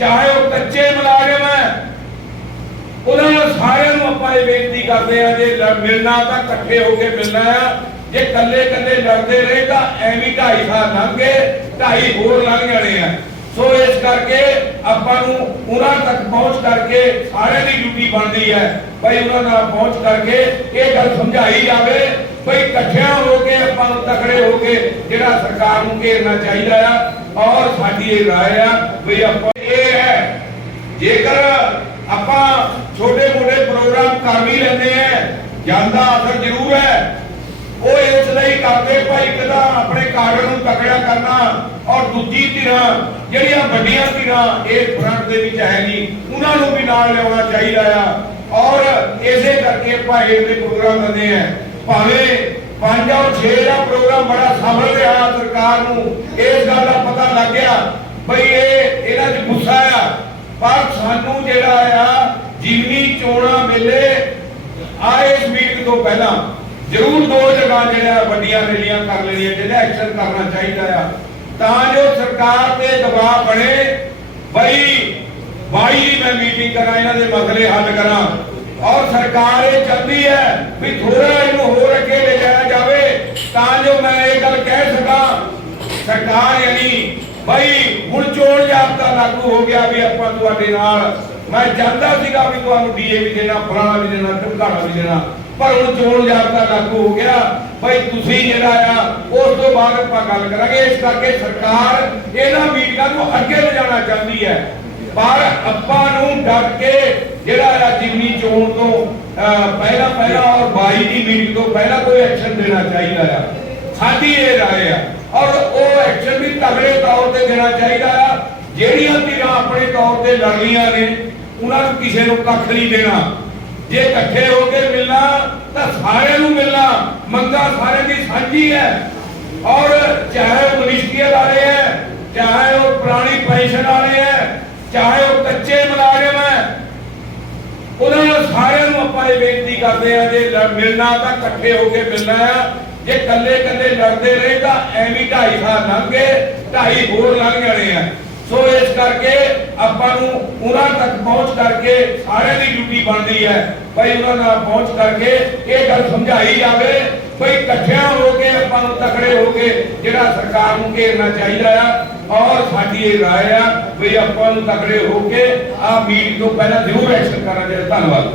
ਚਾਹੇ ਉਹ ਕੱਚੇ ਮਲਾਜ਼ਮ ਹੈ, ਉਹਨਾਂ ਸਾਰਿਆਂ ਨੂੰ ਆਪਾਂ ਇਹ ਬੇਨਤੀ ਕਰਦੇ ਆ ਜੇ ਮਿਲਣਾ ਤਾਂ ਇਕੱਠੇ ਹੋ ਕੇ ਮਿਲਣਾ ਆ ਜੇ ਇਕੱਲੇ ਇਕੱਲੇ ਲੜਦੇ ਰਹੇ ਤਾਂ ਐਵੇਂ ਢਾਈ ਸਾਲ ਲੰਘ ਢਾਈ ਹੋਰ ਲੰਘ ਜਾਣੇ ਆ। ਸੋ ਇਸ ਕਰਕੇ ਆਪਾਂ ਨੂੰ ਉਹਨਾਂ ਤੱਕ ਪਹੁੰਚ ਕਰਕੇ ਸਾਰਿਆਂ ਦੀ ਡਿਊਟੀ ਬਣਦੀ ਹੈ। ਭਾਈ ਉਹਨਾਂ ਨਾਲ ਪਹੁੰਚ ਕਰਕੇ ਇਹ ਗੱਲ ਸਮਝਾਈ ਜਾਵੇ ਭਾਈ ਇਕੱਠਿਆਂ ਹੋ ਕੇ ਆਪਾਂ ਨੂੰ ਤਕੜੇ ਹੋ ਕੇ ਜਿਹੜਾ ਸਰਕਾਰ ਨੂੰ ਘੇਰਨਾ ਚਾਹੀਦਾ ਆ ਔਰ ਸਾਡੀ ਇਹ ਰਾਏ ਆ ਵੀ ਆਪਾਂ ਇਹ ਜੇਕਰ ਆਪਾਂ ਛੋਟੇ ਮੋਟੇ ਪ੍ਰੋਗਰਾਮ ਕਰ ਵੀ ਲੈਂਦੇ ਆ, ਜਾਂਦਾ ਅਸਰ ਜ਼ਰੂਰ ਹੈ। ਉਹ ਇਸ ਲਈ ਕਰਦੇ ਭਾਈ ਇੱਕ ਆਪਣੇ ਕਾਰਡ ਨੂੰ ਤਕੜਾ ਕਰਨਾ ਔਰ ਦੂਜੀ ਧਿਰਾਂ, ਜਿਹੜੀਆਂ ਵੱਡੀਆਂ ਧਿਰਾਂ ਇਹ ਫਰੰਟ ਦੇ ਵਿੱਚ ਹੈ ਨਹੀਂ, ਉਹਨਾਂ ਨੂੰ ਵੀ ਨਾਲ ਲਿਆਉਣਾ ਚਾਹੀਦਾ ਆ। ਔਰ ਇਸੇ ਕਰਕੇ ਆਪਾਂ ਦੇ ਪ੍ਰੋਗਰਾਮ ਦਿੰਦੇ ਆ, ਭਾਵੇਂ ਪੰਜ ਔਰ 6 ਦਾ ਪ੍ਰੋਗਰਾਮ ਬੜਾ ਸਫਲ ਰਿਹਾ ਸਰਕਾਰ ਨੂੰ, ਇਸ ਗੱਲ ਦਾ ਪਤਾ ਲੱਗ ਗਿਆ, ਬਈ ਇਹ ਇਹਨਾਂ 'ਚ ਗੁੱਸਾ ਆ। ਪਰ ਸਾਨੂੰ ਜਿਹੜਾ ਆ ਜਿਮਨੀ ਚੋਣਾਂ ਵੇਲੇ ਆਏ ਮੀਟਿੰਗ ਤੋਂ ਪਹਿਲਾਂ ਜ਼ਰੂਰ ਦੋ ਜਗ੍ਹਾ ਜਿਹੜਾ ਵੱਡੀਆਂ ਰੈਲੀਆਂ ਕਰ ਲੈਣੀਆਂ, ਜਿਹਦਾ ਐਕਸ਼ਨ ਕਰਨਾ ਚਾਹੀਦਾ ਆ। ਤਾਂ ਜੋ ਸਰਕਾਰ ਤੇ ਦਬਾਅ ਬਣੇ, ਬਈ ਬਾਈ ਦੀ ਮੈਂ ਮੀਟਿੰਗ ਕਰਾਂ, ਇਹਨਾਂ ਦੇ ਮਸਲੇ ਹੱਲ ਕਰਾਂ। ਔਰ ਸਰਕਾਰ ਇਹ ਚਾਹੁੰਦੀ ਹੈ ਵੀ ਥੋੜਾ ਇਹਨੂੰ ਹੋਰ ਅੱਗੇ ਲੈ ਜਾਇਆ ਜਾਵੇ, ਤਾਂ ਜੋ ਮੈਂ ਇਹ ਗੱਲ ਕਹਿ ਸਕਾਂ। ਸਰਕਾਰ ਯਾਨੀ ਭਾਈ ਹੁਣ ਜਾਬਤਾ ਲਾਗੂ ਹੋ ਗਿਆ ਵੀ ਆਪਾਂ ਤੁਹਾਡੇ ਨਾਲ। ਮੈਂ ਜਾਣਦਾ ਸੀਗਾ ਵੀ ਤੁਹਾਨੂੰ ਡੀਏ ਵੀ ਦੇਣਾ, ਫਲਾਣਾ ਵੀ ਦੇਣਾ, ਢੁਕਾਣਾ ਵੀ ਦੇਣਾ। ਪਰ ਹੁਣ ਚੋਣ ਜਾਬਤਾ ਲਾਗੂ ਹੋ ਗਿਆ। ਭਾਈ ਤੁਸੀਂ ਜਿਹੜਾ ਆ, ਉਸ ਤੋਂ ਬਾਅਦ ਆਪਾਂ ਗੱਲ ਕਰਾਂਗੇ। ਇਸ ਕਰਕੇ ਸਰਕਾਰ ਇਹਨਾਂ ਮੀਟਿੰਗਾਂ ਨੂੰ ਅੱਗੇ ਲਿਜਾਣਾ ਚਾਹੁੰਦੀ ਹੈ। ਪਰ ਆਪਾਂ ਨੂੰ ਡਟ ਕੇ ਜਿਹੜਾ ਆ ਜਿਮਨੀ ਚੋਣ ਤੋਂ ਪਹਿਲਾਂ ਪਹਿਲਾਂ ਔਰ 22 ਦੀ ਮੀਟਿੰਗ ਤੋਂ ਪਹਿਲਾਂ ਕੋਈ ਐਕਸ਼ਨ ਦੇਣਾ ਚਾਹੀਦਾ ਆ। ਸਾਡੀ ਇਹ ਰਾਏ ਆ। ਔਰ ਉਹ ਐਕਸ਼ਨ ਵੀ ਤਗੜੇ ਤੌਰ ਤੇ ਦੇਣਾ ਚਾਹੀਦਾ ਆ। ਜਿਹੜੀਆਂ ਧਿਰਾਂ ਆਪਣੇ ਤੌਰ ਤੇ ਲੜ ਨੇ, ਉਹਨਾਂ ਨੂੰ ਕਿਸੇ ਨੂੰ ਕੱਖ ਨਹੀਂ ਦੇਣਾ। ਜੇ ਇਕੱਠੇ ਹੋ ਕੇ ਮਿਲਣਾ, ਤਾਂ ਸਾਰਿਆਂ ਨੂੰ ਮਿਲਣਾ। ਮੰਗਾ ਸਾਰਿਆਂ ਦੀ ਸਾਂਝੀ ਹੈ। ਔਰ ਚਾਹੇ ਉਹ ਮਨਿਸਟਰੀਅਲ ਵਾਲੇ ਹੈ, ਚਾਹੇ ਉਹ ਪੁਰਾਣੀ ਪੈਨਸ਼ਨ ਵਾਲੇ ਹੈ, ਚਾਹੇ ਉਹ ਕੱਚੇ ਮੁਲਾਜ਼ਮ ਹੈ, ਉਹਨਾਂ ਨੂੰ ਸਾਰਿਆਂ ਨੂੰ ਆਪਾਂ ਇਹ ਬੇਨਤੀ ਕਰਦੇ ਆ ਜੇ ਮਿਲਣਾ ਤਾਂ ਇਕੱਠੇ ਹੋ ਕੇ ਮਿਲਣਾ ਜੇ ਕੱਲੇ ਕੱਲੇ ਲੜਦੇ ਰਹੇ ਤਾਂ ਐਵੇਂ ਢਾਈ ਸਾਲ ਲੰਘ ਢਾਈ ਹੋਰ ਲੰਘ ਜਾਣੇ ਆ। ਸੋ ਇਸ ਕਰਕੇ ਆਪਾਂ ਨੂੰ ਉਹਨਾਂ ਤੱਕ ਪਹੁੰਚ ਕਰਕੇ ਸਾਰਿਆਂ ਦੀ ਡਿਊਟੀ ਬਣਦੀ ਹੈ। ਭਾਈ ਉਹਨਾਂ ਨਾਲ ਪਹੁੰਚ ਕਰਕੇ ਇਹ ਗੱਲ ਸਮਝਾਈ ਜਾਵੇ ਭਾਈ ਇਕੱਠਿਆਂ ਹੋ ਕੇ ਆਪਾਂ ਨੂੰ ਤਕੜੇ ਹੋ ਕੇ ਜਿਹੜਾ ਸਰਕਾਰ ਨੂੰ ਘੇਰਨਾ ਚਾਹੀਦਾ ਆ, ਔਰ ਸਾਡੀ ਇਹ ਰਾਏ ਆ ਵੀ ਆਪਾਂ ਨੂੰ ਤਕੜੇ ਹੋ ਕੇ ਆ ਮੀਟ ਤੋਂ ਪਹਿਲਾਂ ਜ਼ਰੂਰ ਐਕਸ਼ਨ ਕਰਨਾ ਚਾਹੀਦਾ ਧੰਨਵਾਦ।